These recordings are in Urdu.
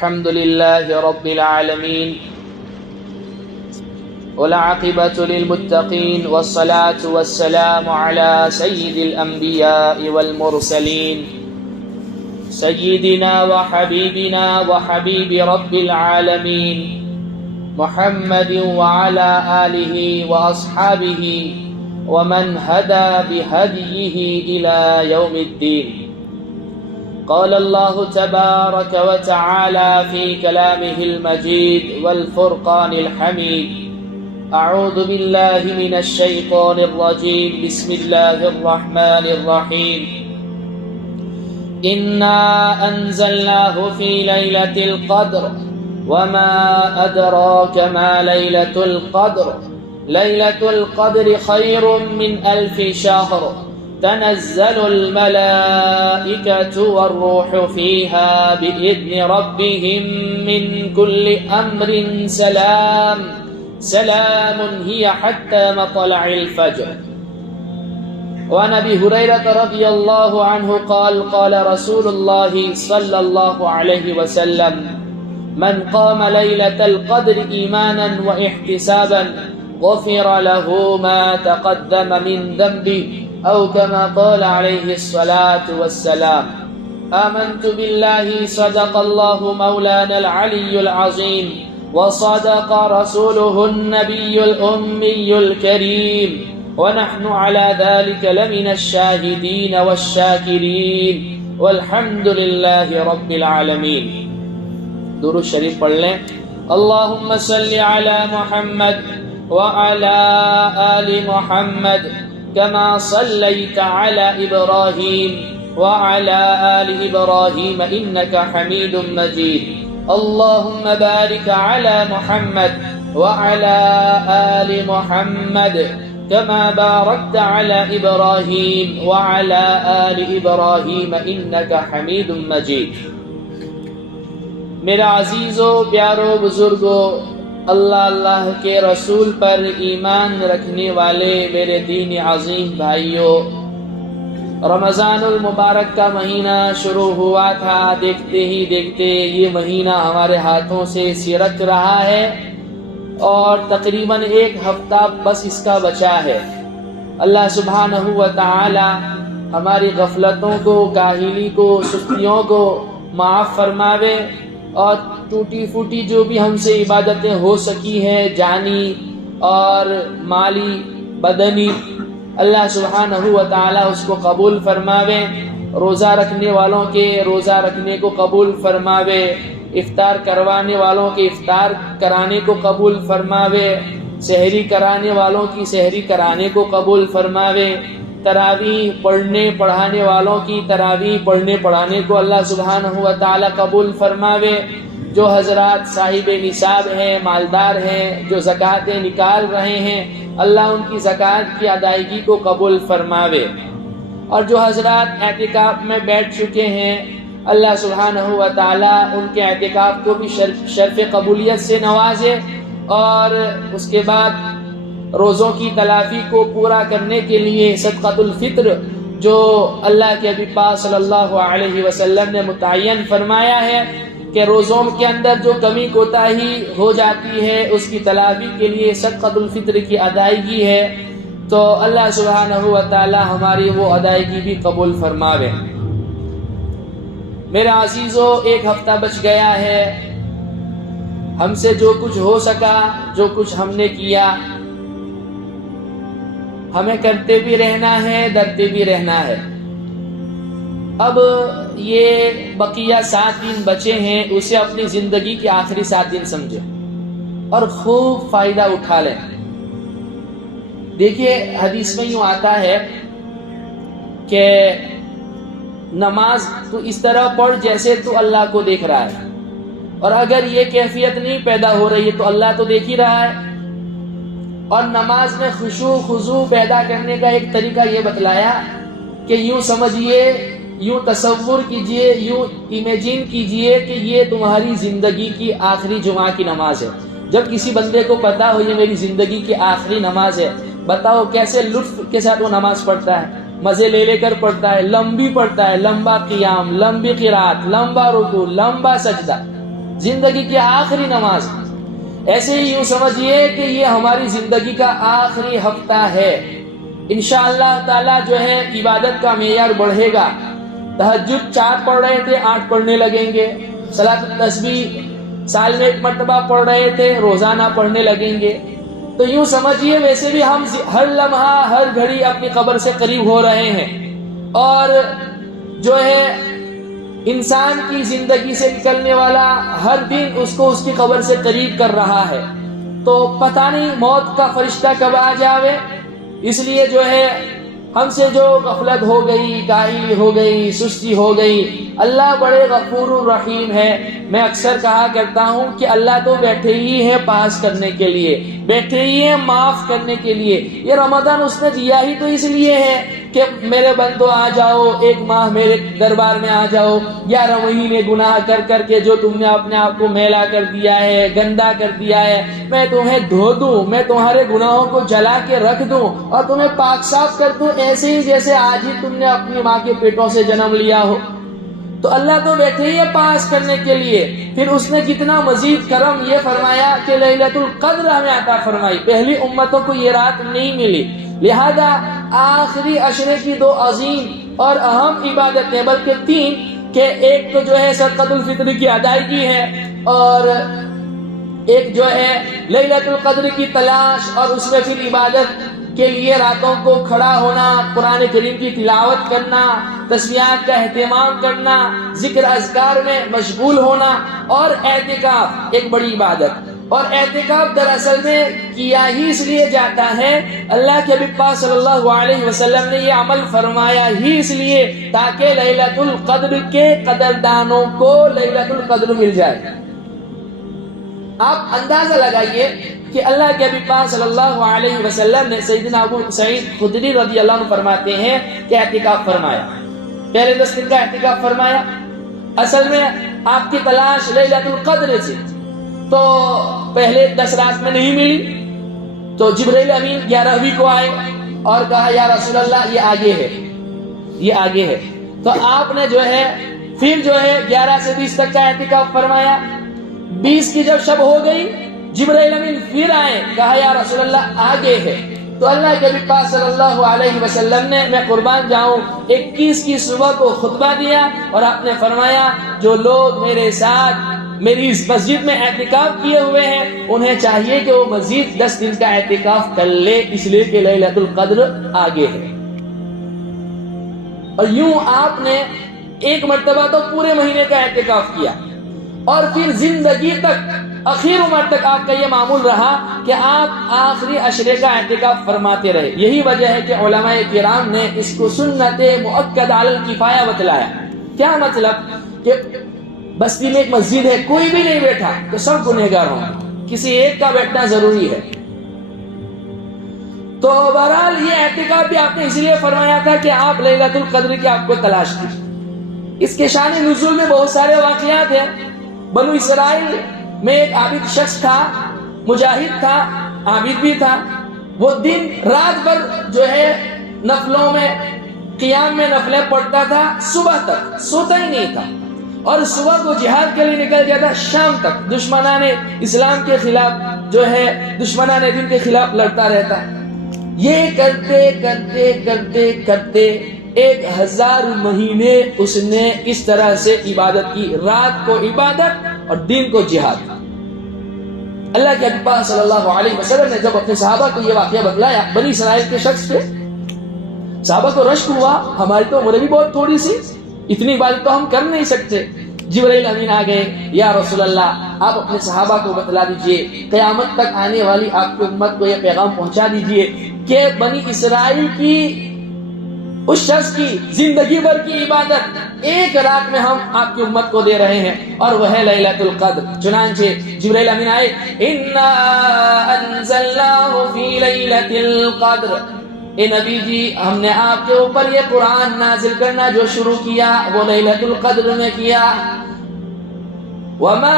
الحمد لله رب العالمين والعاقبة للمتقين والصلاة والسلام على سيد الأنبياء والمرسلين سيدنا وحبيبنا وحبيب رب العالمين محمد وعلى آله وأصحابه ومن هدى بهديه إلى يوم الدين. قال الله تبارك وتعالى في كلامه المجيد والفرقان الحميد: أعوذ بالله من الشيطان الرجيم. بسم الله الرحمن الرحيم. إنا أنزلناه في ليلة القدر وما أدراك ما ليلة القدر. ليلة القدر خير من 1000 شهر. تنزل الملائكة والروح فيها بإذن ربهم من كل أمر سلام. سلام هي حتى مطلع الفجر. وعن أبي هريرة رضي الله عنه قال: قال رسول الله صلى الله عليه وسلم: من قام ليلة القدر إيمانا واحتسابا غفر له ما تقدم من ذنبه أو كما قال عليه الصلاة والسلام. آمنت بالله صدق الله مولانا العلي العظيم وصدق رسوله النبي الأمي الكريم ونحن على ذلك لمن الشاهدين والشاكرين والحمد لله رب العالمين. درود شریف پڑھ لیں. اللهم صل على محمد وعلى آل محمد كما صليت على إبراهيم وعلى آل إبراهيم إنك حميد مجيد. اللهم بارك على محمد وعلى آل محمد كما باركت على إبراهيم وعلى آل إبراهيم إنك حميد مجيد. میرا عزیزو، پیارو، بزرگو، اللہ کے رسول پر ایمان رکھنے والے میرے دین عظیم بھائیوں، رمضان المبارک کا مہینہ شروع ہوا تھا. دیکھتے ہی دیکھتے یہ مہینہ ہمارے ہاتھوں سے سرک رہا ہے اور تقریباً 1 ہفتہ بس اس کا بچا ہے. اللہ سبحانہ و تعالی ہماری غفلتوں کو، کاہلی کو، سستیوں کو معاف فرماوے اور ٹوٹی پھوٹی جو بھی ہم سے عبادتیں ہو سکی ہیں، جانی اور مالی، بدنی، اللہ سبحانہ و تعالی اس کو قبول فرماوے. روزہ رکھنے والوں کے روزہ رکھنے کو قبول فرماوے، افطار کروانے والوں کے افطار کرانے کو قبول فرماوے، سحری کرانے والوں کی سحری کرانے کو قبول فرماوے، تراویح پڑھانے والوں کی تراویح پڑھنے پڑھانے کو اللہ سبحانہ و تعالی قبول فرماوے. جو حضرات صاحب نصاب ہیں، مالدار ہیں، جو زکوٰۃیں نکال رہے ہیں، اللہ ان کی زکوٰۃ کی ادائیگی کو قبول فرماوے. اور جو حضرات اعتکاف میں بیٹھ چکے ہیں، اللہ سبحانہ و تعالی ان کے اعتکاف کو بھی شرف قبولیت سے نوازے اور اس کے بعد روزوں کی تلافی کو پورا کرنے کے لیے صدقۃ الفطر جو اللہ کے حبیب پاک صلی اللہ علیہ وسلم نے متعین فرمایا ہے کہ روزوں کے اندر جو کمی کوتاہی ہو جاتی ہے اس کی تلافی کے لیے صدقۃ الفطر کی ادائیگی ہے، تو اللہ سبحانہ و تعالی ہماری وہ ادائیگی بھی قبول فرماوے. میرے عزیزو، 1 ہفتہ بچ گیا ہے. ہم سے جو کچھ ہو سکا، جو کچھ ہم نے کیا، ہمیں کرتے بھی رہنا ہے، ڈرتے بھی رہنا ہے. اب یہ بقیہ 7 دن بچے ہیں، اسے اپنی زندگی کے آخری 7 دن سمجھے اور خوب فائدہ اٹھا لیں. دیکھیے، حدیث میں یوں آتا ہے کہ نماز تو اس طرح پڑھ جیسے تو اللہ کو دیکھ رہا ہے، اور اگر یہ کیفیت نہیں پیدا ہو رہی ہے تو اللہ تو دیکھ ہی رہا ہے. اور نماز میں خشوع خضوع پیدا کرنے کا ایک طریقہ یہ بتلایا کہ یوں سمجھیے، یوں تصور کیجئے، یوں امیجن کیجئے کہ یہ تمہاری زندگی کی آخری جمعہ کی نماز ہے. جب کسی بندے کو پتا ہو یہ میری زندگی کی آخری نماز ہے، بتاؤ کیسے لطف کے ساتھ وہ نماز پڑھتا ہے. مزے لے لے کر پڑھتا ہے، لمبی پڑھتا ہے، لمبا قیام، لمبی قرات، لمبا رکوع، لمبا سجدہ. زندگی کی آخری نماز. ایسے ہی یوں سمجھیے کہ یہ ہماری زندگی کا آخری ہفتہ ہے. انشاءاللہ تعالی جو ہے عبادت کا معیار بڑھے گا. تہجد 4 پڑھ رہے تھے 8 پڑھنے لگیں گے. صلاۃ التسبیح سال میں 1 مرتبہ پڑھ رہے تھے روزانہ پڑھنے لگیں گے. تو یوں سمجھیے ویسے بھی ہم ہر لمحہ ہر گھڑی اپنی قبر سے قریب ہو رہے ہیں. اور جو ہے انسان کی زندگی سے نکلنے والا ہر دن اس کو اس کی قبر سے قریب کر رہا ہے. تو پتہ نہیں موت کا فرشتہ کب آ جاوے. اس لیے جو ہے ہم سے جو غفلت ہو گئی، کاہلی ہو گئی، سستی ہو گئی، اللہ بڑے غفور الرحیم ہے. میں اکثر کہا کرتا ہوں کہ اللہ تو بیٹھے ہی ہے پاس کرنے کے لیے، بیٹھے ہی ہے معاف کرنے کے لیے. یہ رمضان اس نے دیا ہی تو اس لیے ہے کہ میرے بندو آ جاؤ، 1 ماہ میرے دربار میں آ جاؤ. 11 مہینے گناہ کر کر کے جو تم نے اپنے آپ کو میلا کر دیا ہے، گندا کر دیا ہے، میں تمہیں دھو دوں، میں تمہارے گناہوں کو جلا کے رکھ دوں اور تمہیں پاک صاف کر دوں ایسے ہی جیسے آج ہی تم نے اپنی ماں کے پیٹوں سے جنم لیا ہو. تو اللہ تو بیٹھے ہی ہے پاس کرنے کے لیے. پھر اس نے کتنا مزید کرم یہ فرمایا کہ لیلۃ القدر ہمیں عطا فرمائی. پہلی امتوں کو یہ رات نہیں ملی، لہذا آخری عشرے کی 2 عظیم اور اہم عبادتیں، بلکہ 3 کہ ایک تو جو ہے صدقۃ الفطر کی ادائیگی ہے، اور ایک جو ہے لیلۃ القدر کی تلاش اور اس میں پھر عبادت کے لیے راتوں کو کھڑا ہونا، قرآن کریم کی تلاوت کرنا، تسبیحات کا اہتمام کرنا، ذکر اذکار میں مشغول ہونا، اور اعتکاف ایک بڑی عبادت. اور اعتکاف دراصل میں کیا ہی اس لیے جاتا ہے، اللہ کے حبیب پاک صلی اللہ علیہ وسلم نے یہ عمل فرمایا ہی اس لیے تاکہ لیلۃ القدر کے قدردانوں کو لیلۃ القدر مل جائے. آپ اندازہ لگائیے کہ اللہ کے حبیب پاک صلی اللہ علیہ وسلم نے سیدنا ابو سعید خدری رضی اللہ عنہ فرماتے ہیں کہ اعتکاف فرمایا، پہلے 10 دن کا اعتکاف فرمایا. اصل میں آپ کی تلاش لیلۃ القدر سے، تو پہلے 10 رات میں نہیں ملی تو جبرائیل امین 11ویں کو آئے اور کہا یا رسول اللہ یہ آگے ہے، یہ آگے ہے. تو آپ نے جو ہے پھر جو ہے 11 سے 20 تک کا اعتکاف فرمایا. 20 کی جب شب ہو گئی جبرائیل امین پھر آئے، کہا یا رسول اللہ آگے ہے. تو اللہ کے نبی پاک صلی اللہ علیہ وسلم نے، میں قربان جاؤں، 21 کی صبح کو خطبہ دیا اور آپ نے فرمایا جو لوگ میرے ساتھ میری اس مسجد میں اعتکاف کیے ہوئے ہیں انہیں چاہیے کہ وہ مزید 10 دن کا اعتکاف کر لے، اس لیے کہ لیلۃ القدر آگے ہے. اور یوں آپ نے 1 مرتبہ تو پورے مہینے کا اعتکاف کیا، اور پھر زندگی تک اخیر عمر تک آپ کا یہ معمول رہا کہ آپ آخری عشرے کا اعتکاف فرماتے رہے. یہی وجہ ہے کہ علماء کرام نے اس کو سنت مؤکد علی الکفایہ بتلایا. کیا مطلب کہ بستی میں ایک مسجد ہے، کوئی بھی نہیں بیٹھا تو سب گنہگار ہوں، کسی ایک کا بیٹھنا ضروری ہے. تو بہرحال یہ اعتکاف بھی آپ نے اس لیے فرمایا تھا کہ آپ لیلۃ القدر کی آپ کو تلاش کی. اس کے شان نزول میں بہت سارے واقعات ہیں. بنو اسرائیل میں ایک عابد شخص تھا، مجاہد تھا، عابد بھی تھا. وہ دن رات بھر جو ہے نفلوں میں، قیام میں نفلیں پڑھتا تھا، صبح تک سوتا ہی نہیں تھا، اور صبح کو جہاد کے لیے نکل جاتا، شام تک دشمنان اسلام کے خلاف جو ہے دشمنان دین کے خلاف لڑتا رہتا. یہ کرتے کرتے کرتے کرتے 1000 مہینے اس نے اس طرح سے عبادت کی، رات کو عبادت اور دن کو جہاد. اللہ کے حبیب صلی اللہ علیہ وسلم نے جب اپنے صحابہ کو یہ واقعہ بتلایا، بنی اسرائیل کے شخص پہ، صحابہ کو رشک ہوا، ہماری تو عمر بھی بہت تھوڑی سی، اتنی عبادت تو ہم کر نہیں سکتے. جبرائیل امین آ گئے، یا رسول اللہ آپ اپنے صحابہ کو بتلا دیجئے، قیامت تک آنے والی آپ کی امت کو یہ پیغام پہنچا دیجئے کہ بنی اسرائیل کی اس شخص کی زندگی بھر کی عبادت 1 رات میں ہم آپ کی امت کو دے رہے ہیں، اور وہ ہے لیلۃ القدر. چنانچہ جبرائیل امین آئے، انا انزلناہ فی لیلۃ القدر، اے نبی جی ہم نے آپ کے اوپر یہ قرآن نازل کرنا جو شروع کیا وہ لیلۃ القدر میں کیا. وما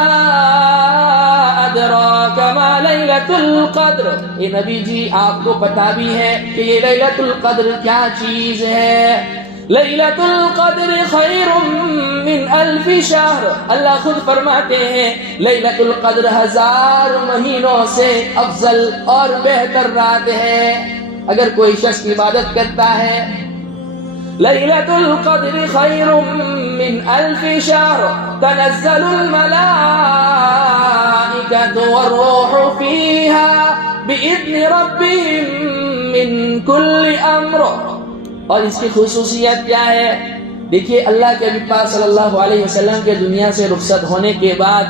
ادراک ما لیلۃ القدر، اے نبی جی آپ کو پتا بھی ہے کہ یہ لیلۃ القدر کیا چیز ہے. لیلۃ القدر خیر من الف شہر، اللہ خود فرماتے ہیں لیلۃ القدر 1000 مہینوں سے افضل اور بہتر رات ہے۔ اگر کوئی شخص عبادت کرتا ہے لیلۃ القدر خیر من الف شہر تنزل الملائکۃ والروح فیہا بإذن ربہم من کل امر۔ اور اس کی خصوصیت کیا ہے؟ دیکھیے اللہ کے نبی پاک صلی اللہ علیہ وسلم کے دنیا سے رخصت ہونے کے بعد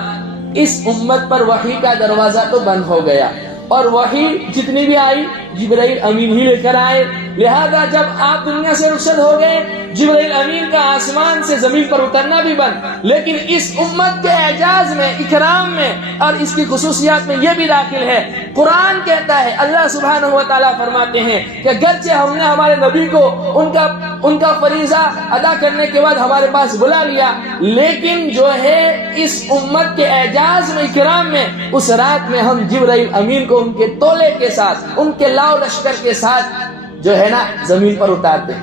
اس امت پر وحی کا دروازہ تو بند ہو گیا، اور وحی جتنی بھی آئی جبرائیل امین ہی لے کر آئے۔ لہذا جب آپ دنیا سے رخصت ہو گئے جبرائیل امین کا آسمان سے زمین پر اترنا بھی بند۔ لیکن اس امت کے اعجاز میں، اکرام میں اور اس کی خصوصیات میں یہ بھی داخل ہے، قرآن کہتا ہے، اللہ سبحانہ و تعالیٰ فرماتے ہیں کہ گرچہ ہم نے ہمارے نبی کو ان کا فریضہ ادا کرنے کے بعد ہمارے پاس بلا لیا، لیکن جو ہے اس امت کے اعجاز میں، اکرام میں، اس رات میں ہم جبرائیل امین کو ان کے تولے کے ساتھ، ان کے لاؤ لشکر کے ساتھ جو ہے نا زمین پر اتارتے ہیں۔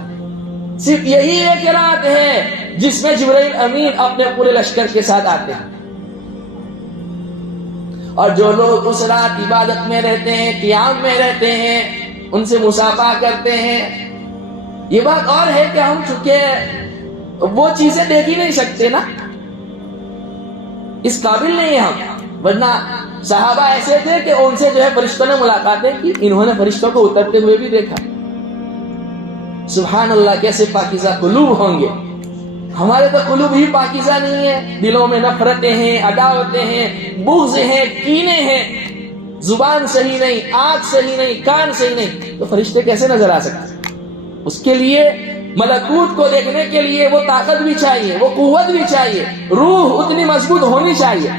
صرف یہی ایک رات ہے جس میں جبرائیل امین اپنے پورے لشکر کے ساتھ آتے ہیں، اور جو لوگ اس رات عبادت میں رہتے ہیں، قیام میں رہتے ہیں، ان سے مصافحہ کرتے ہیں۔ یہ بات اور ہے کہ ہم چونکہ وہ چیزیں دیکھ ہی نہیں سکتے نا، اس قابل نہیں ہیں ہم، ورنہ صحابہ ایسے تھے کہ ان سے جو ہے فرشتوں نے ملاقاتیں کی، انہوں نے فرشتوں کو اترتے ہوئے بھی دیکھا۔ سبحان اللہ، کیسے پاکیزہ قلوب ہوں گے۔ ہمارے تو قلوب ہی پاکیزہ نہیں ہے، دلوں میں نفرتیں ہیں، عداوتیں ہیں، بغض ہیں، کینے ہیں، زبان صحیح نہیں، آنکھ صحیح نہیں، کان صحیح نہیں، تو فرشتے کیسے نظر آ سکتے؟ اس کے لیے ملکوت کو دیکھنے کے لیے وہ طاقت بھی چاہیے، وہ قوت بھی چاہیے، روح اتنی مضبوط ہونی چاہیے۔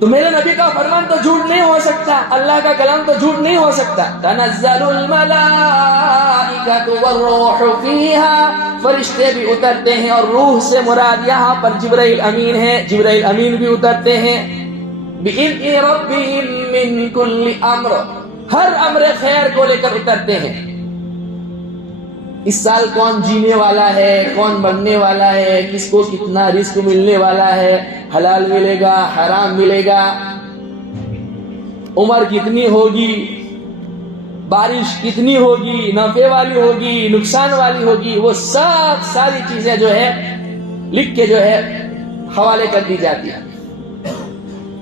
تو میرے نبی کا فرمان تو جھوٹ نہیں ہو سکتا، اللہ کا کلام تو جھوٹ نہیں ہو سکتا۔ تنزل الملائکۃ والروح فیہا، فرشتے بھی اترتے ہیں، اور روح سے مراد یہاں پر جبرائیل امین ہے، جبرائیل امین بھی اترتے ہیں۔ بِإِذْنِ رَبِّهِم مِّن كُلِّ أَمْرٍ، ہر امر خیر کو لے کر اترتے ہیں۔ اس سال کون جینے والا ہے، کون مرنے والا ہے، کس کو کتنا رزق ملنے والا ہے، حلال ملے گا، حرام ملے گا، عمر کتنی ہوگی، بارش کتنی ہوگی، نفع والی ہوگی، نقصان والی ہوگی، وہ سب ساری چیزیں جو ہے لکھ کے جو ہے حوالے کر دی جاتی ہے۔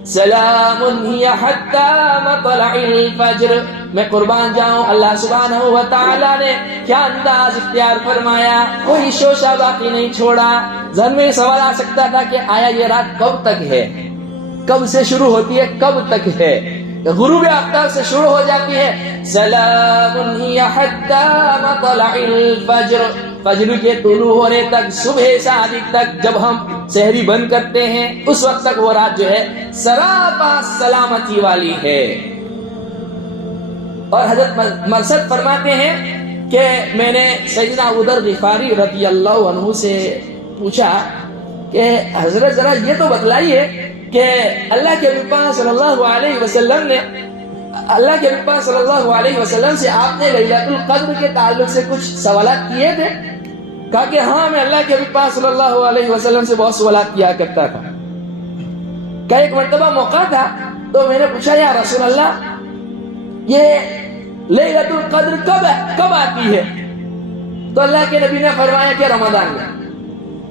سلام ہی حتی مطلع الفجر، میں قربان جاؤں اللہ سبحانہ و تعالیٰ نے کیا انداز اختیار فرمایا، کوئی شوشہ باقی نہیں چھوڑا۔ ذہن میں یہ سوال آ سکتا تھا کہ آیا یہ رات کب تک ہے، کب سے شروع ہوتی ہے، کب تک ہے؟ غروب آفتاب سے شروع ہو جاتی ہے۔ سلام ہی حتی مطلع الفجر، فجر کے طلوع ہونے تک، صبح صادق تک، جب ہم سحری بند کرتے ہیں اس وقت تک وہ رات جو ہے سراپا سلامتی والی ہے۔ اور حضرت مرثد فرماتے ہیں کہ میں نے سیدنا ابو ذر غفاری رضی اللہ عنہ سے پوچھا کہ حضرت ذرا یہ تو بتلائیے کہ اللہ کے نبی پاک صلی اللہ علیہ وسلم سے آپ نے لیلۃ القدر کے تعلق سے کچھ سوالات کیے تھے؟ کہا کہ ہاں، میں اللہ کے نبی پاک صلی اللہ علیہ وسلم سے بہت سوالات کیا کرتا تھا۔ کہ ایک مرتبہ موقع تھا تو میں نے پوچھا یا رسول اللہ یہ لیلۃ القدر کب آتی ہے؟ تو اللہ کے نبی نے فرمایا کہ رمضان میں۔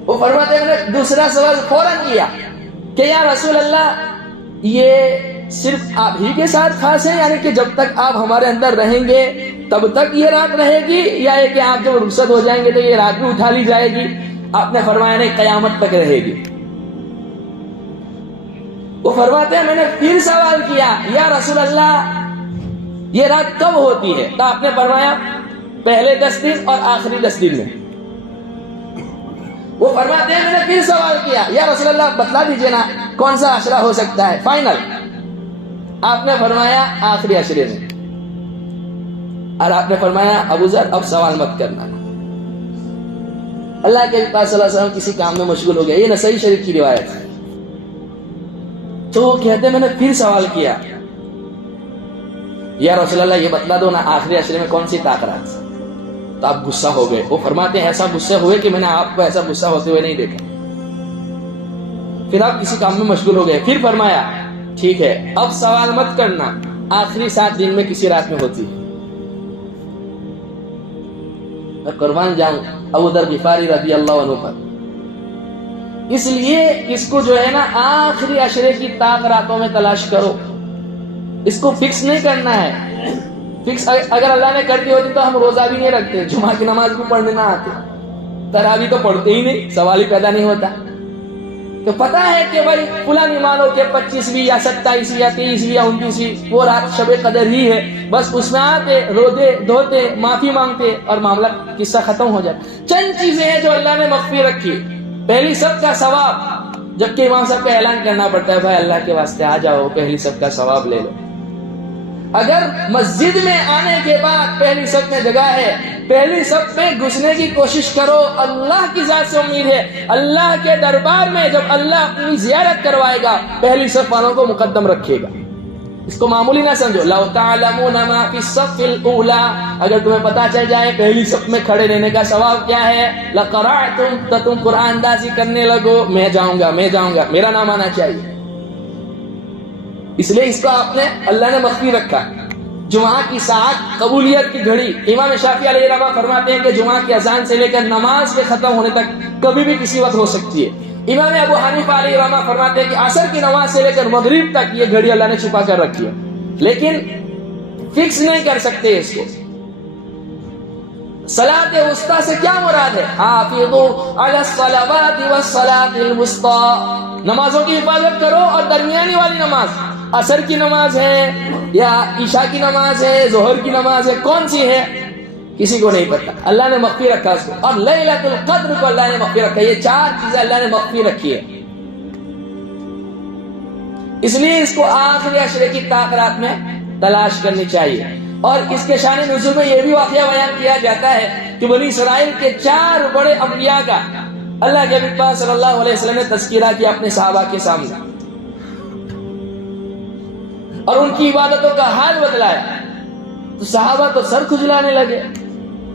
وہ فرماتے ہیں میں نے دوسرا سوال فوراً کیا کہ یا رسول اللہ یہ صرف آپ ہی کے ساتھ خاص ہے، یعنی کہ جب تک آپ ہمارے اندر رہیں گے تب تک یہ رات رہے گی، یا یہ کہ آپ جب رخصت ہو جائیں گے تو یہ رات بھی اٹھا لی جائے گی؟ آپ نے فرمایا نہیں، قیامت تک رہے گی۔ وہ فرماتے ہیں میں نے پھر سوال کیا یا رسول اللہ یہ رات کب ہوتی ہے؟ تو آپ نے فرمایا پہلے 10 دن اور آخری 10 دن میں۔ وہ فرماتے ہیں میں نے پھر سوال کیا یا رسول اللہ بتلا دیجئے نا کون سا عشرہ ہو سکتا ہے فائنل؟ آپ نے فرمایا آخری عشرے میں۔ اور آپ نے فرمایا ابو ذر اب سوال مت کرنا۔ اللہ کے پاس صلی اللہ علیہ وسلم کسی کام میں مشغول ہو گیا، یہ نسائی شریف کی روایت ہے۔ تو وہ کہتے ہیں میں نے پھر سوال کیا یا رسول اللہ یہ بتلا دو نا آخری عشرے میں کون سی طاقت؟ تو آپ غصہ ہو گئے. وہ فرماتے ہیں ایسا غصے ہوئے کہ میں نے آپ کو ایسا غصہ ہوتے ہوئے نہیں دیکھا. پھر آپ کسی کام میں مشغول ہو گئے. پھر فرمایا ٹھیک ہے اب سوال مت کرنا, آخری 7 دن میں کسی رات میں ہوتی ہے. میں قربان جاؤں ابو ذر غفاری رضی اللہ عنہ پر. اس لیے اس کو جو ہے نا آخری عشرے کی طاق راتوں میں تلاش کرو. اس کو فکس نہیں کرنا ہے. فکس اگر اللہ نے کر دی ہوتی تو ہم روزہ بھی نہیں رکھتے, جمعہ کی نماز بھی پڑھنے نہ آتے, تراویح تو پڑھتے ہی نہیں, سوال ہی پیدا نہیں ہوتا. تو پتا ہے کہ بھائی فلاں ایمانوں کے 25ویں یا 27ویں یا 23ویں یا 29ویں وہ رات شب قدر ہی ہے, بس اس میں آتے روتے دھوتے معافی مانگتے اور معاملہ قصہ ختم ہو جاتا. چند چیزیں ہیں جو اللہ نے مخفی رکھی. پہلی سب کا ثواب, جبکہ امام صاحب کا اعلان کرنا پڑتا ہے بھائی اللہ کے واسطے آ جاؤ پہلی سب کا ثواب لے لو. اگر مسجد میں آنے کے بعد پہلی سب میں جگہ ہے, پہلی سب میں گھسنے کی کوشش کرو. اللہ کی ذات سے امید ہے اللہ کے دربار میں جب اللہ اپنی زیارت کروائے گا پہلی سب والوں کو مقدم رکھے گا. اس کو معمولی نہ سمجھو. لو تعلمون ما فی الصف الاولی, اگر تمہیں پتا چل جائے پہلی صف میں کھڑے رہنے کا ثواب کیا ہے, لقرأتم, تو تم قرآن اندازی کرنے لگو, میں جاؤں گا میرا نام آنا چاہیے. اس لیے اس کو آپ نے اللہ نے مخفی رکھا. جمعہ کی ساعت قبولیت کی گھڑی, امام شافعی علیہ رحمہ فرماتے ہیں کہ جمعہ کی اذان سے لے کر نماز کے ختم ہونے تک کبھی بھی کسی وقت ہو سکتی ہے. امام ابو حنیفہ علیہ رحمہ فرماتے ہیں کہ عصر کی نماز سے لے کر مغرب تک یہ گھڑی اللہ نے چھپا کر رکھی ہے, لیکن فکس نہیں کر سکتے اس کو. صلاۃ وسطیٰ سے کیا مراد ہے؟ حافظوا علی الصلوات والصلاۃ الوسطیٰ, نمازوں کی حفاظت کرو اور درمیانی والی نماز, عصر کی نماز ہے یا عشاء کی نماز ہے, ظہر کی نماز ہے, کون سی ہے کسی کو نہیں پتا. اللہ نے مخفی رکھا اس کو. اور لیلۃ القدر کو اللہ نے مخفی رکھا. یہ 4 چیزیں اللہ نے مخفی رکھی ہے. اس لیے اس کو آخری عشرے کی طاق رات میں تلاش کرنی چاہیے. اور اس کے شان نزول میں یہ بھی واقعہ بیان کیا جاتا ہے کہ بنی اسرائیل کے 4 بڑے انبیاء کا اللہ کے حبیب پاک صلی اللہ علیہ وسلم نے تذکرہ کیا اپنے صحابہ کے سامنے, اور ان کی عبادتوں کا حال بتلایا. تو صحابہ تو سر کھجلانے لگے,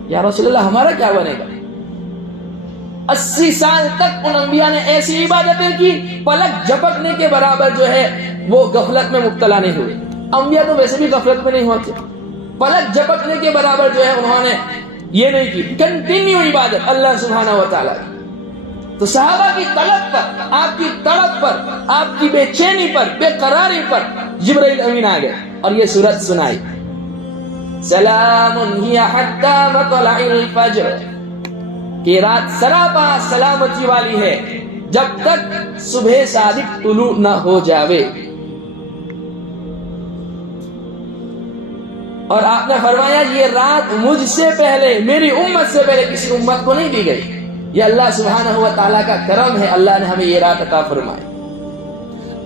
یا رسول اللہ ہمارا کیا بنے گا؟ 80 سال تک ان انبیاء نے ایسی عبادتیں کی, پلک جھپکنے کے برابر جو ہے وہ غفلت میں مبتلا نہیں ہوئے. انبیاء تو ویسے بھی غفلت میں نہیں ہوتے, پلک جھپکنے کے برابر جو ہے انہوں نے یہ نہیں کی, کنٹینیو عبادت اللہ سبحانہ و تعالیٰ کی. تو صحابہ کی طلب پر, آپ کی تڑپ پر, آپ کی بے چینی پر, بے قراری پر جبرائیل امین آ گئے اور یہ سورت سنائی, سلام ہی حتی مطلع الفجر, کہ رات سراپا سلامتی والی ہے جب تک صبح صادق طلوع نہ ہو جاوے. اور آپ نے فرمایا یہ رات مجھ سے پہلے, میری امت سے پہلے کسی امت کو نہیں دی گئی. یہ اللہ سبحانہ و تعالیٰ کا کرم ہے, اللہ نے ہمیں یہ رات عطا فرمائی.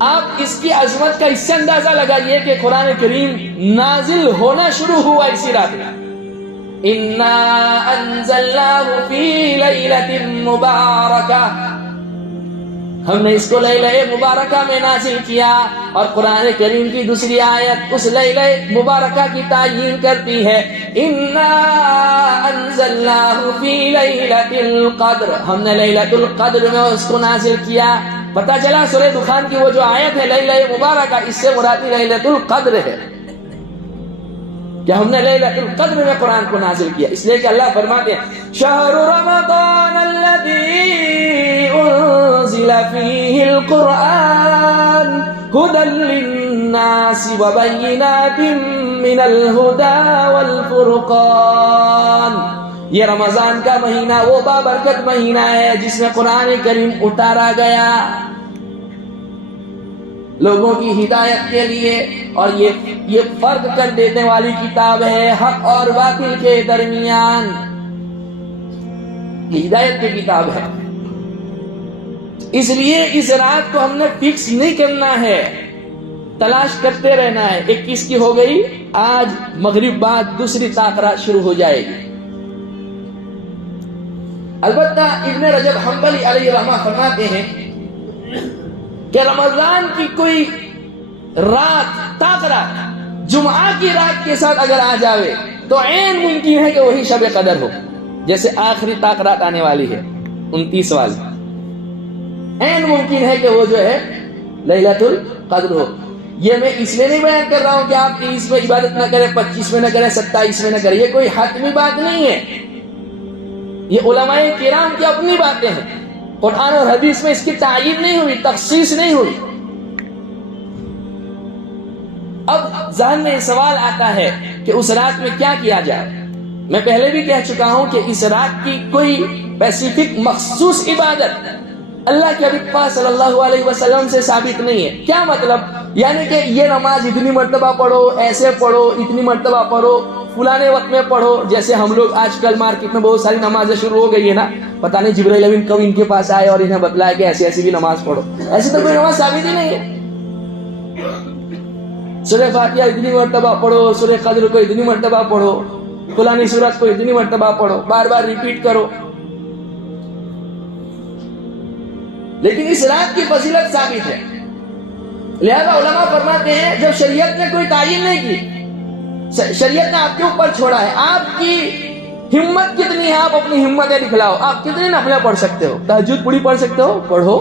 آپ اس کی عظمت کا اس سے اندازہ لگائیے کہ قرآن کریم نازل ہونا شروع ہوا اسی رات میں. اِنَّا أَنزَلْنَاهُ فِي لَيْلَةٍ مُبَارَكَةٍ, ہم نے اس کو لیلہ مبارکہ میں نازل کیا. اور قرآن کریم کی دوسری آیت اس لیلہ مبارکہ کی تعیین کرتی ہے, اِنَّا أَنزَلْنَاهُ فِي لَيْلَةِ الْقَدْرِ, ہم نے لیلۃ القدر میں اس کو نازل کیا. پتہ چلا سورہ دخان کی وہ جو آیت ہے لیلہ مبارکہ, اس سے مراد لیلۃ القدر ہے, کہ ہم نے لیلۃ القدر میں قرآن کو نازل کیا. اس لیے کہ اللہ فرماتے ہیں شہر رمضان الذی انزل فیہ القرآن ھدی للناس وبینات من الھدی والفرقان, یہ رمضان کا مہینہ وہ بابرکت مہینہ ہے جس میں قرآن کریم اتارا گیا لوگوں کی ہدایت کے لیے, اور یہ فرق کر دینے والی کتاب ہے حق اور باطل کے درمیان. یہ ہدایت کی کتاب ہے. اس لیے اس رات کو ہم نے فکس نہیں کرنا ہے, تلاش کرتے رہنا ہے. 21 کی ہو گئی, آج مغرب بعد دوسری طاق رات شروع ہو جائے گی. البتہ ابن رجب حنبلی علیہ رحمہ فرماتے ہیں کہ رمضان کی کوئی رات, طاق رات, جمعہ کی رات کے ساتھ اگر آ جاوے تو عین ممکن ہے کہ وہی شب قدر ہو. جیسے آخری طاقت آنے والی ہے 29 والی، این ممکن ہے کہ وہ جو ہے لیلۃ القدر ہو. یہ میں اس لیے نہیں بیان کر رہا ہوں کہ آپ 30 میں عبادت نہ کریں، 25 میں نہ کریں، 27 میں نہ کریں. یہ کوئی حتمی بات نہیں ہے، یہ علماء کرام کی اپنی باتیں ہیں. قرآن اور حدیث میں اس کی تعیین نہیں ہوئی، تخصیص نہیں ہوئی. اب ذہن میں سوال آتا ہے کہ اس رات میں کیا کیا جائے. میں پہلے بھی کہہ چکا ہوں کہ اس رات کی کوئی اسپیسیفک مخصوص عبادت اللہ کے حبیب پاک صلی اللہ علیہ وسلم سے ثابت نہیں ہے. کیا مطلب؟ یعنی کہ یہ نماز اتنی مرتبہ پڑھو، ایسے پڑھو، اتنی مرتبہ پڑھو، فلانے وقت میں پڑھو. جیسے ہم لوگ آج کل مارکیٹ میں بہت ساری نمازیں شروع ہو گئی ہے نا، پتہ نہیں جبرائیل امین کب ان کے پاس آئے اور انہیں بتلایا کہ ایسی ایسی بھی نماز پڑھو. ایسی تو کوئی نماز ثابت ہی نہیں ہے. سورہ فاتحہ اتنی مرتبہ پڑھو، سورہ قدر کو اتنی مرتبہ پڑھو، فلانی سورت کو اتنی مرتبہ پڑھو، بار بار ریپیٹ کرو. لیکن اس رات کی فضیلت ثابت ہے. لہذا علماء فرماتے ہیں جب شریعت نے کوئی تعین نہیں کی، شریعت نے آپ کے اوپر چھوڑا ہے، آپ کی ہمت کتنی ہے آپ اپنی ہمتیں دکھلاؤ. آپ کتنے نفلیں پڑھ سکتے ہو؟ تہجد پوری پڑھ سکتے ہو؟ پڑھو.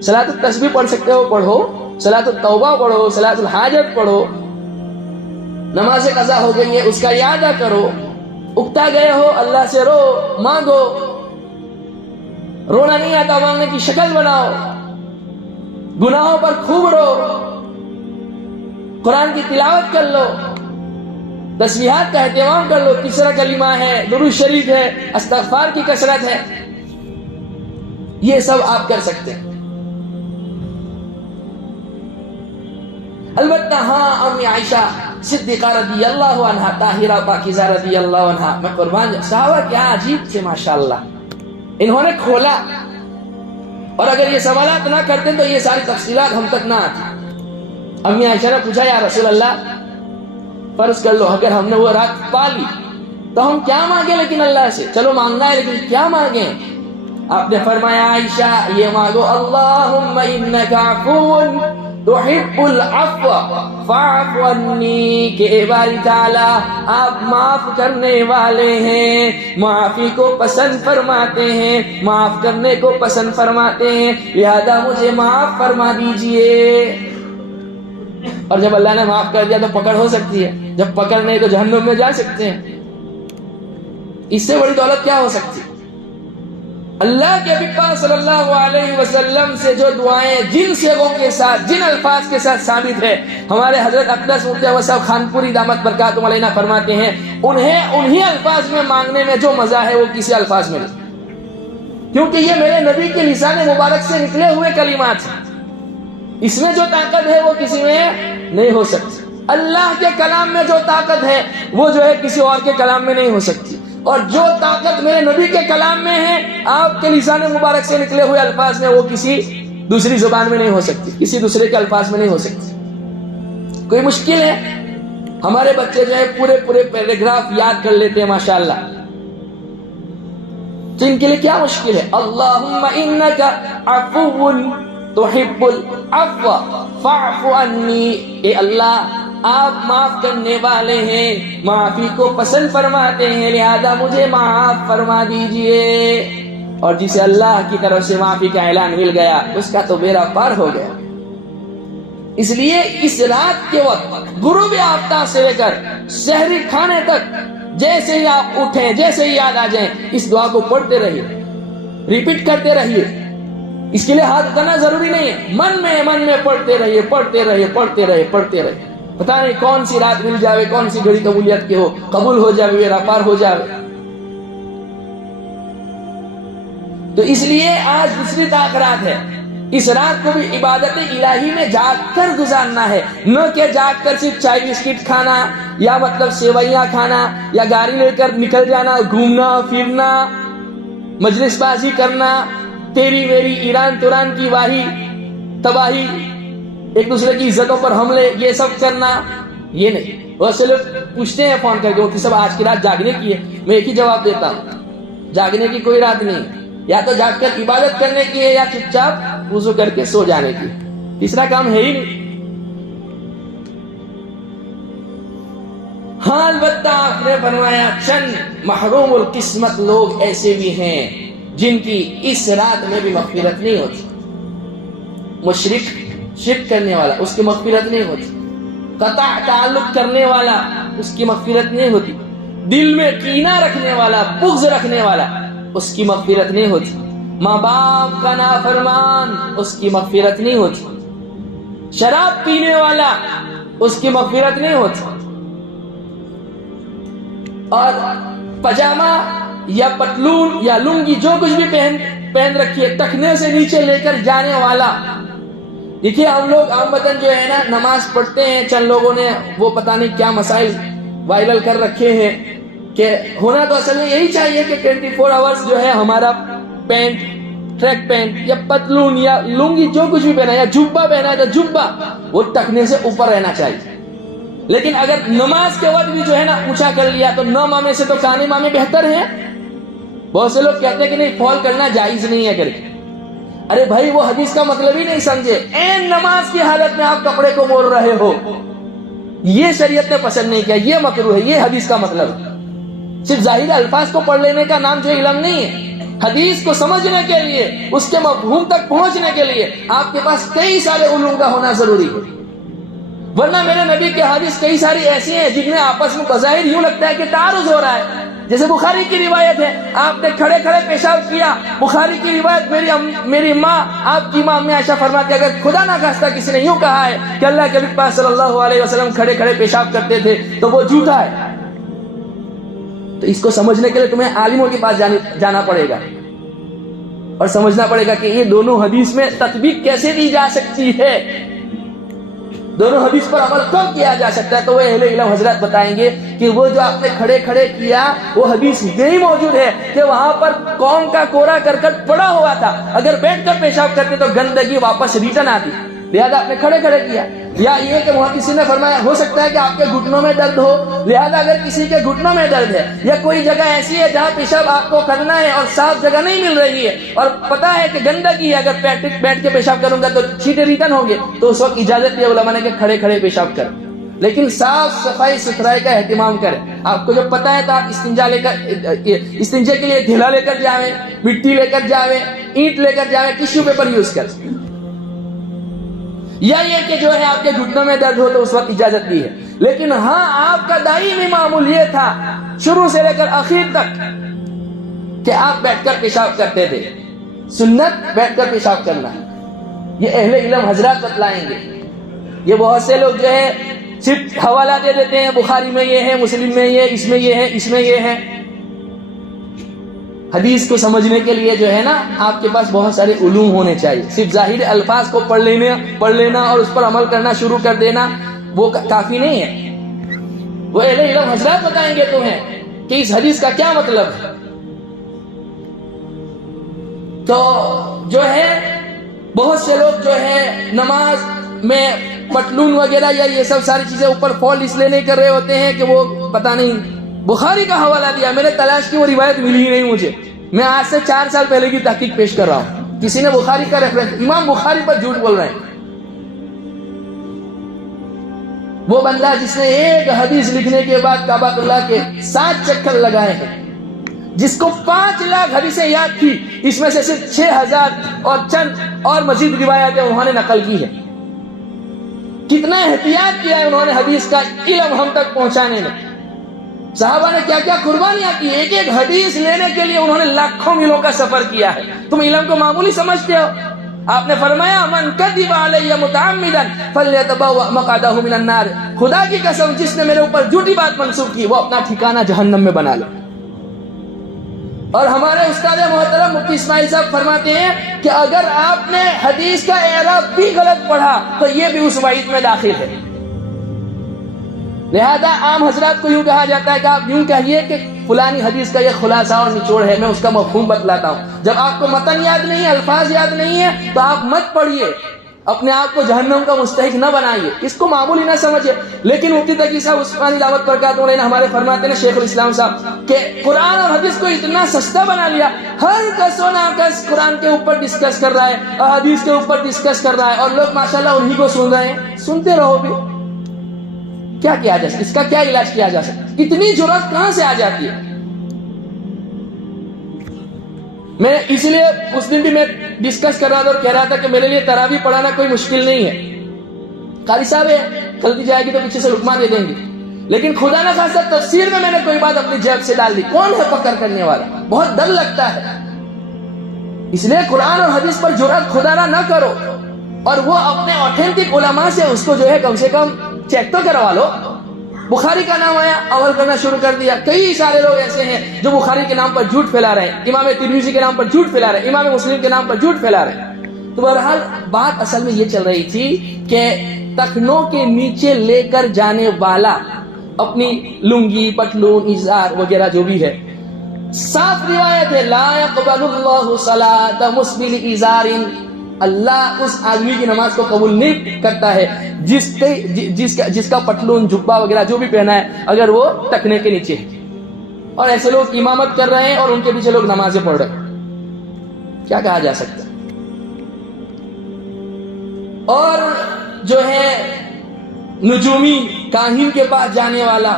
صلاۃ التسبیح پڑھ سکتے ہو؟ پڑھو. صلاۃ التوبہ پڑھو، صلاۃ الحاجت پڑھو. نماز قضا ہو گئی ہے اس کا اعادہ کرو. اکتا گئے ہو اللہ سے رو، مانگو. رونا نہیں آتا مانگنے کی شکل بناؤ. گناہوں پر خوب رو. قرآن کی تلاوت کر لو. تسبیحات کا اہتمام کر لو. تیسرا کلمہ ہے، درود شریف ہے، استغفار کی کثرت ہے. یہ سب آپ کر سکتے ہیں. البتہ ہاں امی عائشہ صدیقہ رضی اللہ عنہا، طاہرہ پاکیزہ رضی اللہ عنہا، میں قربان صحابہ کیا عجیب تھے ماشاءاللہ. انہوں نے کھولا، اور اگر یہ سوالات نہ کرتے تو یہ ساری تفصیلات ہم تک نہ آتی. امی عائشہ نے پوچھا یا رسول اللہ فرض کر لو اگر ہم نے وہ رات پا لی تو ہم کیا مانگیں لیکن اللہ سے؟ چلو مانگنا ہے لیکن کیا مانگیں؟ آپ نے فرمایا عائشہ یہ مانگو اللہم انک عفو تحب العفو فاعف عنی، کہ اے باری تعالیٰ آپ معاف کرنے والے ہیں، معافی کو پسند فرماتے ہیں، معاف کرنے کو پسند فرماتے ہیں، لہذا مجھے معاف فرما دیجئے. اور جب اللہ نے معاف کر دیا تو پکڑ ہو سکتی ہے، جب پکڑ نہیں تو جہنم میں جا سکتے ہیں. اس سے بڑی دولت کیا ہو سکتی؟ اللہ کے حبیب پاک صلی اللہ علیہ وسلم سے جو دعائیں جن صیغوں کے ساتھ، جن الفاظ کے ساتھ ثابت ہے، ہمارے حضرت اقدس مفتی احمد صاحب خانپوری دامت برکاتہم علیہ فرماتے ہیں انہیں الفاظ میں مانگنے میں جو مزہ ہے وہ کسی الفاظ میں نہیں، کیونکہ یہ میرے نبی کے لسان مبارک سے نکلے ہوئے کلمات ہیں. اس میں جو طاقت ہے وہ کسی میں نہیں ہو سکتی. اللہ کے کلام میں جو طاقت ہے وہ جو ہے کسی اور کے کلام میں نہیں ہو سکتی، اور جو طاقت میرے نبی کے کلام میں ہے آپ کے لسان مبارک سے نکلے ہوئے الفاظ میں وہ کسی دوسری زبان میں نہیں ہو سکتی، کسی دوسرے کے الفاظ میں نہیں ہو سکتی. کوئی مشکل ہے؟ ہمارے بچے جو ہے پورے پیراگراف یاد کر لیتے ہیں ماشاءاللہ، تو ان کے لیے کیا مشکل ہے؟ اللہم انک عفو تحب العفو فاعف عنی، اے اللہ آپ معاف کرنے والے ہیں، معافی کو پسند فرماتے ہیں، لہذا مجھے معاف فرما دیجئے. اور جسے اللہ کی طرف سے معافی کا اعلان مل گیا اس کا تو بیڑا پار ہو گیا. اس لیے اس رات کے وقت غروب آفتاب سے لے کر سحری کھانے تک جیسے ہی آپ اٹھیں، جیسے ہی یاد آ جائیں اس دعا کو پڑھتے رہیے، ریپیٹ کرتے رہیے. اس کے لیے ہاتھ اٹھانا ضروری نہیں ہے، من میں پڑھتے رہیے، پڑھتے رہیے، پڑھتے رہیے، پڑھتے رہیے. پتہ نہیں کون سی رات مل جاوے، کون سی گھڑی قبولیت کی ہو، قبول ہو جاوے، میرا پار ہو جاوے. تو اس لیے آج دوسری رات ہے، اس رات کو بھی عبادت الہی میں جاگ کر گزارنا ہے، نہ کہ جاگ کر صرف چائے بسکٹ کھانا یا مطلب سیویاں کھانا یا گاڑی لے کر نکل جانا، گھومنا پھرنا، مجلس بازی کرنا، تیری میری ایران توران کی واہی تباہی، ایک دوسرے کی عزتوں پر حملے، یہ سب کرنا یہ نہیں. بہت سے لوگ پوچھتے ہیں فون کر کے وہ کہ سب آج کی رات جاگنے کی ہے. میں ایک ہی جواب دیتا ہوں، جاگنے کی کوئی رات نہیں، یا تو جاگ کر عبادت کرنے کی ہے یا چپ چاپ وضو کر کے سو جانے کی، تیسرا کام ہے ہی نہیں. ہاں البتہ آپ نے فرمایا چند محروم القسمت لوگ ایسے بھی ہیں جن کی اس رات میں بھی مغفرت نہیں ہوتی. مشرک، شرک کرنے والا، اس کی مغفرت نہیں ہوتی. قطع تعلق کرنے والا، اس کی مغفرت نہیں ہوتی. دل میں کینہ رکھنے والا، بغض رکھنے والا، اس کی مغفرت نہیں ہوتی. ماں باپ کا نافرمان، اس کی مغفرت نہیں ہوتی. شراب پینے والا، اس کی مغفرت نہیں ہوتی. اور پاجامہ یا پتلون یا لنگی جو کچھ بھی پہن رکھی ہے، ٹخنے سے نیچے لے کر جانے والا. دیکھیے ہم لوگ عامتاً جو ہے نا نماز پڑھتے ہیں، چند لوگوں نے وہ پتہ نہیں کیا مسائل وائرل کر رکھے ہیں کہ ہونا تو اصل میں یہی چاہیے کہ 24 آورز جو ہے ہمارا پینٹ، ٹریک پینٹ یا پتلون یا لنگی جو کچھ بھی پہنا یا جبہ پہنا ہے تو جبہ وہ ٹخنے سے اوپر رہنا چاہیے. لیکن اگر نماز کے وقت بھی جو ہے نا اونچا کر لیا تو 9 ماہ میں سے تو کانے ماہ میں بہتر ہے. بہت سے لوگ کہتے ہیں کہ نہیں فال کرنا جائز نہیں ہے کر کے. ارے بھائی وہ حدیث کا مطلب ہی نہیں سمجھے. این نماز کی حالت میں آپ کپڑے کو موڑ رہے ہو، یہ شریعت نے پسند نہیں کیا، یہ مکروہ ہے. یہ حدیث کا مطلب صرف ظاہر الفاظ کو پڑھ لینے کا نام جو علم نہیں ہے. حدیث کو سمجھنے کے لیے، اس کے مفہوم تک پہنچنے کے لیے آپ کے پاس کئی سارے علوم کا ہونا ضروری ہے. ورنہ میرے نبی کے حدیث کئی ساری ایسی ہیں جن میں آپس میں بظاہر یوں لگتا ہے کہ تعارض ہو رہا ہے. جیسے بخاری کی روایت ہے، آپ نے کھڑے کھڑے پیشاب کیا. بخاری کی روایت میری ماں، آپ کی ماں امی عائشہ فرماتی ہے اگر خدا نہ خواستہ کسی نے یوں کہا ہے کہ اللہ کے نبی پاک صلی اللہ علیہ وسلم کھڑے کھڑے پیشاب کرتے تھے تو وہ جھوٹا ہے. تو اس کو سمجھنے کے لیے تمہیں عالموں کے پاس جانا پڑے گا اور سمجھنا پڑے گا کہ یہ دونوں حدیث میں تطبیق کیسے دی جا سکتی ہے، دونوں حدیث پر عمل کب کیا جا سکتا ہے. تو وہ اہل علم حضرات بتائیں گے کہ وہ جو آپ نے کھڑے کھڑے کیا وہ حدیث یہی موجود ہے کہ وہاں پر قوم کا کوڑا کرکٹ پڑا ہوا تھا. اگر بیٹھ کر پیشاب کرتے تو گندگی واپس ریٹرن آتی، لہذا آپ نے کھڑے کھڑے کیا. یا یہ کہ وہاں کسی نے فرمایا ہو سکتا ہے کہ آپ کے گھٹنوں میں درد ہو، لہذا اگر کسی کے گھٹنوں میں درد ہے یا کوئی جگہ ایسی ہے جہاں پیشاب آپ کو کرنا ہے اور صاف جگہ نہیں مل رہی ہے اور پتا ہے کہ گندگی ہے، اگر بیٹھ کے پیشاب کروں گا تو چھینٹے ریٹرن ہوں گے، تو اس وقت اجازت دی علماء نے کہ کھڑے کھڑے پیشاب کر. لیکن صاف صفائی ستھرائی کا اہتمام کریں. آپ کو جب پتا ہے تو آپ استنجے کے لیے ڈھیلا لے کر جاویں، مٹی لے کر جاویں، اینٹ لے کر جاویں، ٹیشو پیپر یوز کریں. یا یہ کہ جو ہے آپ کے گھٹنوں میں درد ہو تو اس وقت اجازت دی ہے. لیکن ہاں آپ کا دائمی معمول یہ تھا شروع سے لے کر آخر تک کہ آپ بیٹھ کر پیشاب کرتے تھے. سنت بیٹھ کر پیشاب کرنا ہے، یہ اہل علم حضرات بتلائیں گے. یہ بہت سے لوگ جو ہے صرف حوالہ دے دیتے ہیں، بخاری میں یہ ہے، مسلم میں یہ، اس میں یہ ہے، اس میں یہ ہے. حدیث کو سمجھنے کے لیے جو ہے نا آپ کے پاس بہت سارے علوم ہونے چاہیے. صرف ظاہر الفاظ کو پڑھ لینا اور اس پر عمل کرنا شروع کر دینا وہ کافی نہیں ہے. وہ اہل علم حضرات بتائیں گے تمہیں کہ اس حدیث کا کیا مطلب ہے. تو جو ہے بہت سے لوگ جو ہے نماز میں پتلون وغیرہ یا یہ سب ساری چیزیں اوپر فال اس لیے نہیں کر رہے ہوتے ہیں کہ وہ پتہ نہیں بخاری کا حوالہ دیا، میں نے تلاش کی وہ روایت ملی ہی نہیں مجھے. میں آج سے 4 سال پہلے کی تحقیق پیش کر رہا ہوں. کسی نے بخاری کا ریفرنس، امام بخاری پر جھوٹ بول رہے ہیں. وہ بندہ جس نے ایک حدیث لکھنے کے بعد کعبۃ اللہ کے 7 چکر لگائے ہیں، جس کو 5 لاکھ حدیثیں یاد تھی، اس میں سے صرف 6000 اور چند اور مزید روایتیں انہوں نے نقل کی ہے. کتنا احتیاط کیا ہے انہوں نے حدیث کا علم ہم تک پہنچانے میں. صحابہ نے کیا کیا قربانیاں کی، ایک ایک حدیث لینے کے لیے انہوں نے لاکھوں میلوں کا سفر کیا ہے. تم علم کو معمولی سمجھتے ہو. آپ نے فرمایا من کذب علی متعمدا فلیتبوأ مقعدہ من النار. خدا کی قسم جس نے میرے اوپر جھوٹی بات منسوب کی وہ اپنا ٹھکانہ جہنم میں بنا لے. اور ہمارے استاد محترم مفتی اسماعیل صاحب فرماتے ہیں کہ اگر آپ نے حدیث کا اعراب بھی غلط پڑھا تو یہ بھی اس وعید میں داخل ہے. لہذا عام حضرات کو یوں کہا جاتا ہے کہ آپ یوں کہیے کہ فلانی حدیث کا یہ خلاصہ اور نچوڑ ہے، میں اس کا مفہوم بتلاتا ہوں. جب آپ کو متن یاد نہیں ہے، الفاظ یاد نہیں ہے تو آپ مت پڑھیے، اپنے آپ کو جہنم کا مستحق نہ بنائیے، اس کو معمولی نہ سمجھے. لیکن مفتی تقی صاحب عثمانی دعوت برکاتہ علیہ ہمارے فرماتے ہیں شیخ الاسلام صاحب کہ قرآن اور حدیث کو اتنا سستا بنا لیا، ہر کس و ناکس قرآن کے اوپر ڈسکس کر رہا ہے اور حدیث کے اوپر ڈسکس کر رہا ہے اور لوگ ماشاءاللہ انہی کو سن رہے ہیں. سنتے رہو بھی. کیا کیا جا سکتا؟ اس کا کیا علاج کیا جا سکتا؟ اتنی جرأت کہاں سے آ جاتی ہے؟ میں اس لیے اس دن بھی میں ڈسکس کر رہا تھا اور کہہ رہا تھا کہ میرے لیے تراویح پڑھانا کوئی مشکل نہیں ہے. قاری صاحب ہے، غلطی جائے گی تو پیچھے سے لقمہ دے دیں گے، لیکن خدا نہ خاصہ تفسیر میں نے کوئی بات اپنی جیب سے ڈال دی. کون ہے پکڑ کرنے والا؟ بہت ڈر لگتا ہے. اس لیے قرآن اور حدیث پر جرأت خدا نہ کرو، اور وہ اپنے اوتھینٹک علماء سے اس کو جو ہے کم سے کم چیک تو کروا لو. بخاری کا نام آیا، عمل کرنا شروع کر دیا. کئی سارے لوگ ایسے ہیں جو بخاری کے نام پر جھوٹ پھیلا رہے ہیں، امام ترمذی کے نام پر جھوٹ پھیلا رہے ہیں، امام مسلم کے نام پر جھوٹ پھیلا رہے ہیں. تو بہرحال بات اصل میں یہ چل رہی تھی کہ تخنوں کے نیچے لے کر جانے والا اپنی لنگی، پتلون، ازار وغیرہ جو بھی ہے، صاف روایت ہے لا يقبل اللہ صلاۃ مسبل ازار، اللہ اس آدمی کی نماز کو قبول نہیں کرتا ہے جس کا پتلون، جبہ وغیرہ جو بھی پہنا ہے اگر وہ ٹکنے کے نیچے ہے. اور ایسے لوگ امامت کر رہے ہیں اور ان کے پیچھے لوگ نمازیں پڑھ رہے ہیں. کیا کہا جا سکتا ہے؟ اور جو ہے نجومی کاہن کے پاس جانے والا،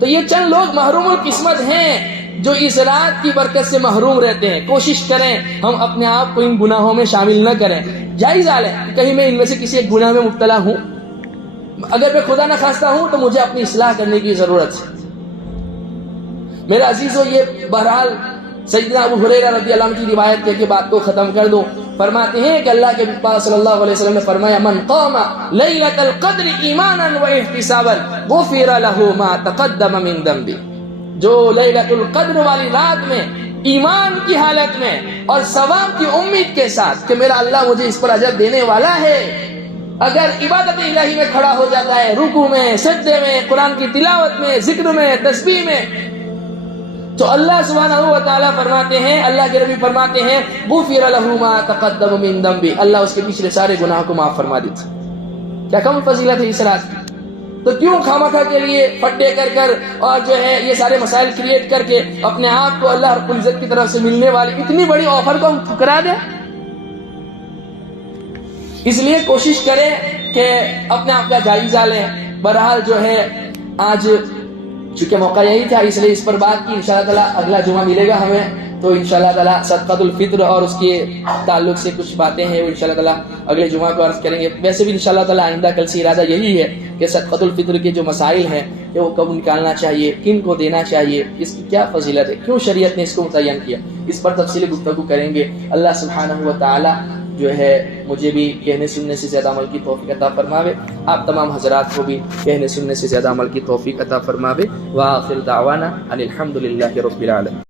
تو یہ چند لوگ محروم القسمت ہیں جو اس رات کی برکت سے محروم رہتے ہیں. کوشش کریں ہم اپنے آپ کو ان گناہوں میں شامل نہ کریں. جائز حال ہے کہیں میں ان میں سے کسی ایک گناہ میں مبتلا ہوں، اگر میں خدا نہ خواستہ ہوں تو مجھے اپنی اصلاح کرنے کی ضرورت ہے. میرے عزیزو، یہ بہرحال سیدنا ابو ہریرہ رضی اللہ عنہ کی روایت کہہ کے بات کو ختم کر دوں. فرماتے ہیں کہ اللہ کے پاک صلی اللہ علیہ وسلم نے فرمایا من قام لیلۃ القدر ایمانا واحتسابا غفر له ما تقدم من ذنبه. جو لیلۃ القدر والی رات میں ایمان کی حالت میں اور ثواب کی امید کے ساتھ کہ میرا اللہ مجھے اس پر اجر دینے والا ہے، اگر عبادت الہی میں کھڑا ہو جاتا ہے، رکوع میں، سجدے میں، قرآن کی تلاوت میں، ذکر میں، تسبیح میں، تو اللہ سبحانہ و تعالیٰ فرماتے ہیں، اللہ کے نبی فرماتے ہیں غفر له ما تقدم من ذنبه، اللہ اس کے پچھلے سارے گناہوں کو معاف فرما دیتا. کیا کم فضیلت ہے اس رات کی؟ تو کیوں خامخواہ کے لیے پھٹے کر اور جو ہے یہ سارے مسائل کریٹ کر کے اپنے آپ کو اللہ رب العزت کی طرف سے ملنے والی اتنی بڑی آفر کو ہم ٹھکرا دیں؟ اس لیے کوشش کریں کہ اپنے آپ کا جائزہ لیں. بہرحال جو ہے آج چونکہ موقع یہی تھا اس لیے اس پر بات کی. انشاءاللہ تعالیٰ اگلا جمعہ ملے گا ہمیں تو انشاءاللہ تعالیٰ صدقۃ الفطر اور اس کے تعلق سے کچھ باتیں ہیں وہ انشاءاللہ تعالیٰ اگلے جمعہ کو عرض کریں گے. ویسے بھی انشاءاللہ تعالیٰ آئندہ کل سے ارادہ یہی ہے کہ صدقۃ الفطر کے جو مسائل ہیں کہ وہ کب نکالنا چاہیے، کن کو دینا چاہیے، اس کی کیا فضیلت ہے، کیوں شریعت نے اس کو متعین کیا، اس پر تفصیلی گفتگو کریں گے. اللہ سبحانہ و تعالیٰ جو ہے مجھے بھی کہنے سننے سے زیادہ عمل کی توفیق عطا فرماوے، آپ تمام حضرات کو بھی کہنے سننے سے زیادہ عمل کی توفیق عطا فرماوے. وآخر دعوانا ان الحمد للہ رب العالمین.